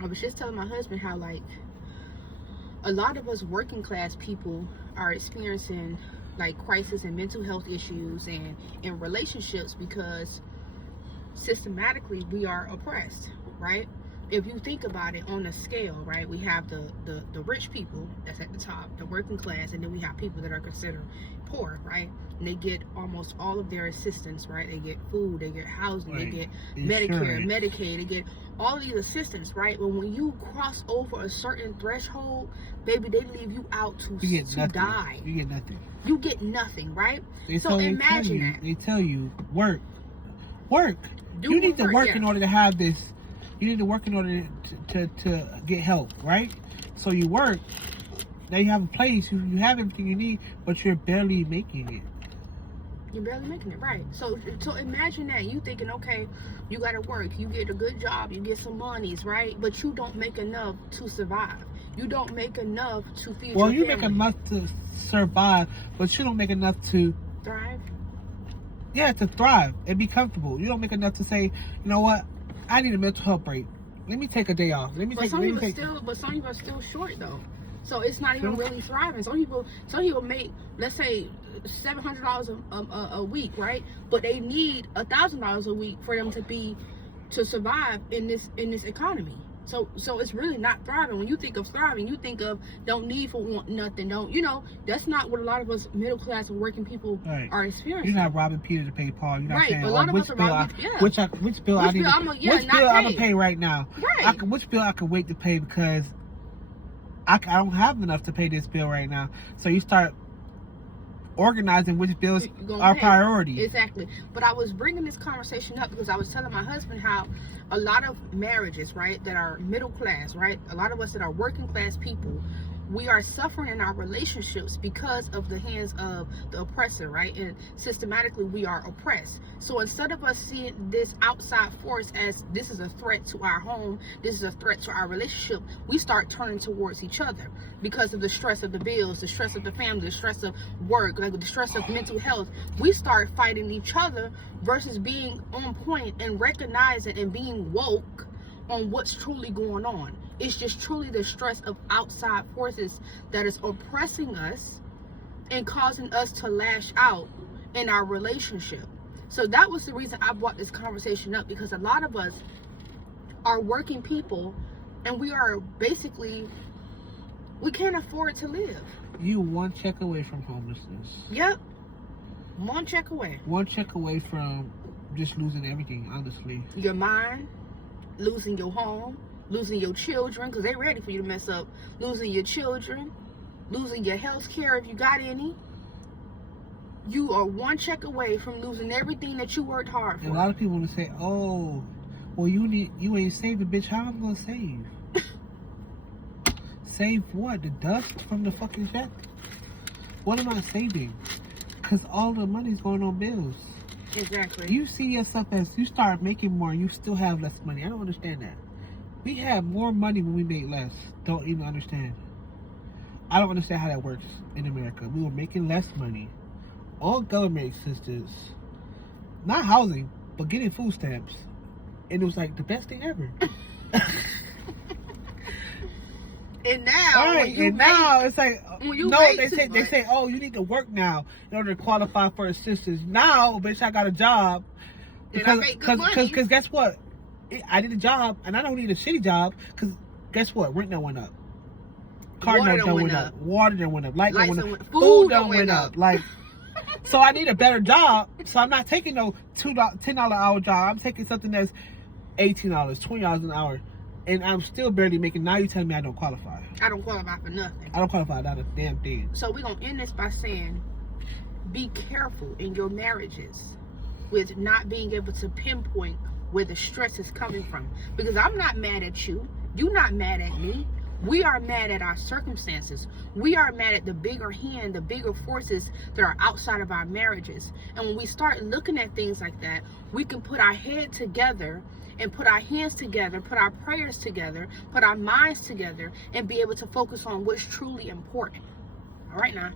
I was just telling my husband how, like, a lot of us working class people are experiencing like crisis and mental health issues and in relationships because systematically we are oppressed, right? If you think about it on a scale, right, we have the rich people that's at the top, the working class, and then we have people that are considered poor, right? And they get almost all of their assistance, right? They get food, they get housing, they get Medicare, Medicaid, they get all of these assistance, right? But when you cross over a certain threshold, baby, they leave you out to die. You get nothing. You get nothing, right? So imagine that. They tell you, work. You need to work in order to have this. You need to work in order to get help, right? So you work. Now you have a place. You have everything you need, but you're barely making it. You're barely making it, right? So imagine that. You thinking, okay, you got to work. You get a good job. You get some monies, right? But you don't make enough to survive. You don't make enough to feed your family. Well, you make enough to survive, but you don't make enough to thrive. Yeah, to thrive and be comfortable. You don't make enough to say, you know what, I need a mental health break. Let me take a day off. But some people are still short though. So it's not even really thriving. Some people make, let's say, $700 a week, right? But they need $1,000 a week for them to survive in this economy. So it's really not thriving. When you think of thriving, you think of don't need for want nothing. That's not what a lot of us middle class and working people are experiencing. You're not robbing Peter to pay Paul. You're not saying, a lot of us are robbing. Which bill I'm gonna pay right now? Right. Which bill I can wait to pay because I don't have enough to pay this bill right now. So you start organizing which bills are priority. Exactly. But I was bringing this conversation up because I was telling my husband how a lot of marriages, right, that are middle class, right, a lot of us that are working class people, we are suffering in our relationships because of the hands of the oppressor, right? And systematically we are oppressed. So instead of us seeing this outside force as this is a threat to our home, this is a threat to our relationship, we start turning towards each other because of the stress of the bills, the stress of the family, the stress of work, like the stress of mental health. We start fighting each other versus being on point and recognizing and being woke on what's truly going on. It's just truly the stress of outside forces that is oppressing us and causing us to lash out in our relationship. So that was the reason I brought this conversation up, because a lot of us are working people and we are basically, we can't afford to live. You one check away from homelessness. Yep. One check away. One check away from just losing everything, honestly. Your mind, losing your home, losing your children, because they're ready for you to mess up, losing your children, losing your health care if you got any. You are one check away from losing everything that you worked hard for. And a lot of people want to say, oh, well, you ain't saving, bitch. How am I going to save? Save what? The dust from the fucking check? What am I saving? Because all the money's going on bills. Exactly. You see yourself as you start making more, you still have less money. I don't understand that. We have more money when we make less. Don't even understand. I don't understand how that works in America. We were making less money. All government assistance, not housing, but getting food stamps. And it was like the best thing ever. And now, now it's like, they say, oh, you need to work now in order to qualify for assistance. Now, bitch, I got a job. Because guess what? I did a job, and I don't need a shitty job, because guess what? Rent done went up. Car note done went up. Water done went up. Light done went up. Food done went up. Like, so I need a better job. So I'm not taking no $10 an hour job. I'm taking something that's $18, $20 an hour. And I'm still barely making. Now you telling me I don't qualify. I don't qualify for nothing. I don't qualify not a damn thing. So we're going to end this by saying, be careful in your marriages with not being able to pinpoint where the stress is coming from. Because I'm not mad at you. You're not mad at me. We are mad at our circumstances. We are mad at the bigger hand, the bigger forces that are outside of our marriages. And when we start looking at things like that, we can put our head together and put our hands together, put our prayers together, put our minds together, and be able to focus on what's truly important. All right now.